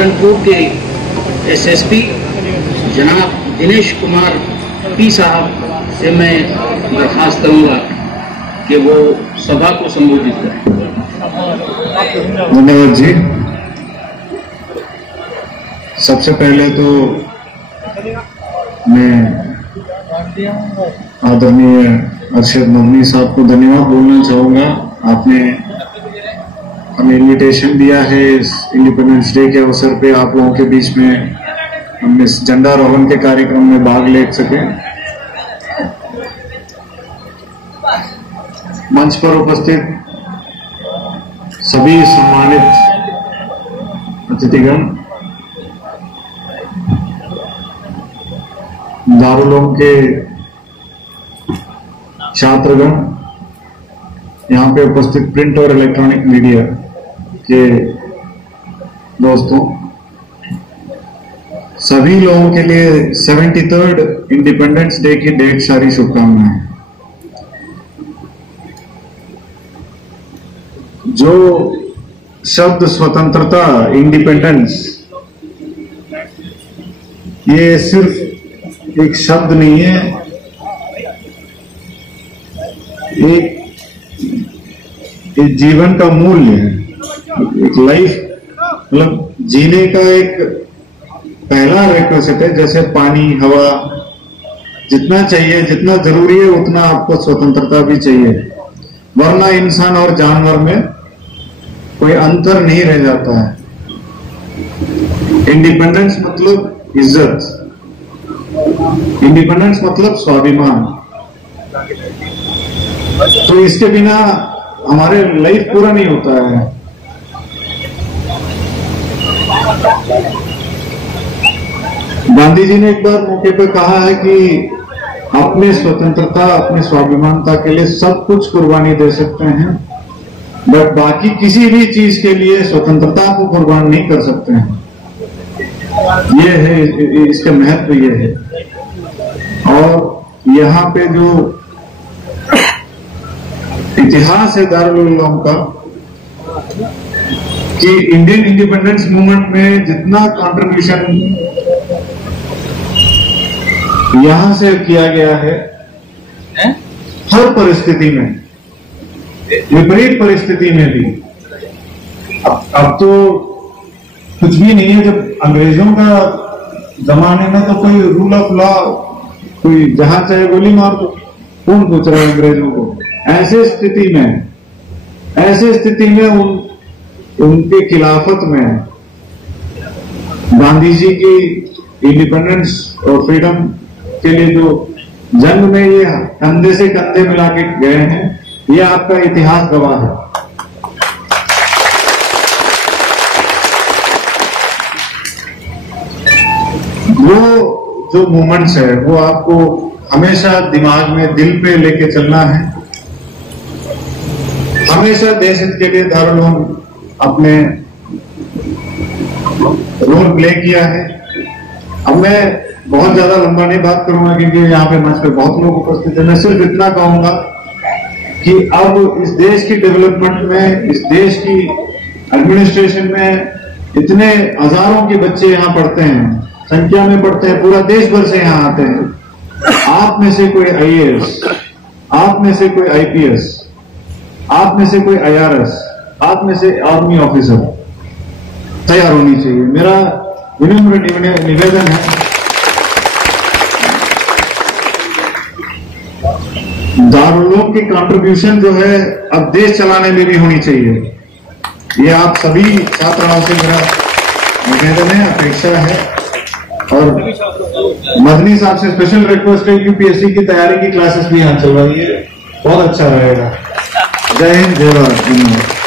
सहारनपुर के एसएसपी जनाब दिनेश कुमार पी साहब से मैं दरख्वास्त करूंगा कि वो सभा को संबोधित करें। धन्यवाद जी। सबसे पहले तो मैं आदरणीय अरशद मदनी साहब को धन्यवाद बोलना चाहूंगा। आपने हमें इनविटेशन दिया है इस इंडिपेंडेंस डे के अवसर पे आप लोगों के बीच में हम इस झंडा रोहन के कार्यक्रम में भाग ले सके। मंच पर उपस्थित सभी सम्मानित अतिथिगण, दारुल उलूम के छात्रगण, यहाँ पे उपस्थित प्रिंट और इलेक्ट्रॉनिक मीडिया के दोस्तों, सभी लोगों के लिए 73rd इंडिपेंडेंस डे की ढेर सारी शुभकामनाएं। जो शब्द स्वतंत्रता, इंडिपेंडेंस, ये सिर्फ एक शब्द नहीं है, एक जीवन का मूल्य है, एक लाइफ मतलब जीने का एक पहला रिक्विजिट है। जैसे पानी, हवा, जितना चाहिए, जितना जरूरी है उतना आपको स्वतंत्रता भी चाहिए, वरना इंसान और जानवर में कोई अंतर नहीं रह जाता है। इंडिपेंडेंस मतलब इज्जत, इंडिपेंडेंस मतलब स्वाभिमान। तो इसके बिना हमारे लाइफ पूरा नहीं होता है। गांधी जी ने एक बार मौके पर कहा है कि अपने स्वतंत्रता, अपने स्वाभिमानता के लिए सब कुछ कुर्बानी दे सकते हैं, बट बाकी किसी भी चीज के लिए स्वतंत्रता को कुर्बान नहीं कर सकते हैं। ये है, इसका महत्व ये है। और यहाँ पे जो इतिहास है दारुल उलूम का, कि इंडियन इंडिपेंडेंस मूवमेंट में जितना कंट्रीब्यूशन यहां से किया गया है, हर परिस्थिति में, विपरीत परिस्थिति में भी, अब तो कुछ भी नहीं है। जब अंग्रेजों का जमाने में तो कोई रूल ऑफ लॉ, कोई जहां चाहे गोली मार दो, कौन पूछ रहा है अंग्रेजों को। ऐसे स्थिति में उनके खिलाफत में गांधी जी की इंडिपेंडेंस और फ्रीडम के लिए जो जंग में ये कंधे से कंधे मिला के गए हैं, ये आपका इतिहास गवाह है। वो जो मोमेंट्स है वो आपको हमेशा दिमाग में, दिल पे लेके चलना है। हमेशा देश हित के लिए दारुल उलूम अपने रोल प्ले किया है। अब मैं बहुत ज्यादा लंबा नहीं बात करूंगा क्योंकि यहाँ पे मंच पे बहुत लोग उपस्थित है। मैं सिर्फ इतना कहूंगा कि अब इस देश की डेवलपमेंट में, इस देश की एडमिनिस्ट्रेशन में इतने हजारों के बच्चे यहाँ पढ़ते हैं, संख्या में पढ़ते हैं, पूरा देश भर से यहाँ आते हैं। आप में से कोई IAS, आप में से कोई IPS, आप में से कोई IRS, आप में से आर्मी ऑफिसर तैयार होनी चाहिए। मेरा विनम्र निवेदन है, दारुल उलूम की कंट्रीब्यूशन जो है अब देश चलाने में भी होनी चाहिए। ये आप सभी छात्राओं से मेरा निवेदन है, अपेक्षा है। और मदनी साहब से स्पेशल रिक्वेस्ट है, UPSC की तैयारी की क्लासेस भी यहाँ चल रही है, बहुत अच्छा रहेगा। जय हिंद, जय भारत।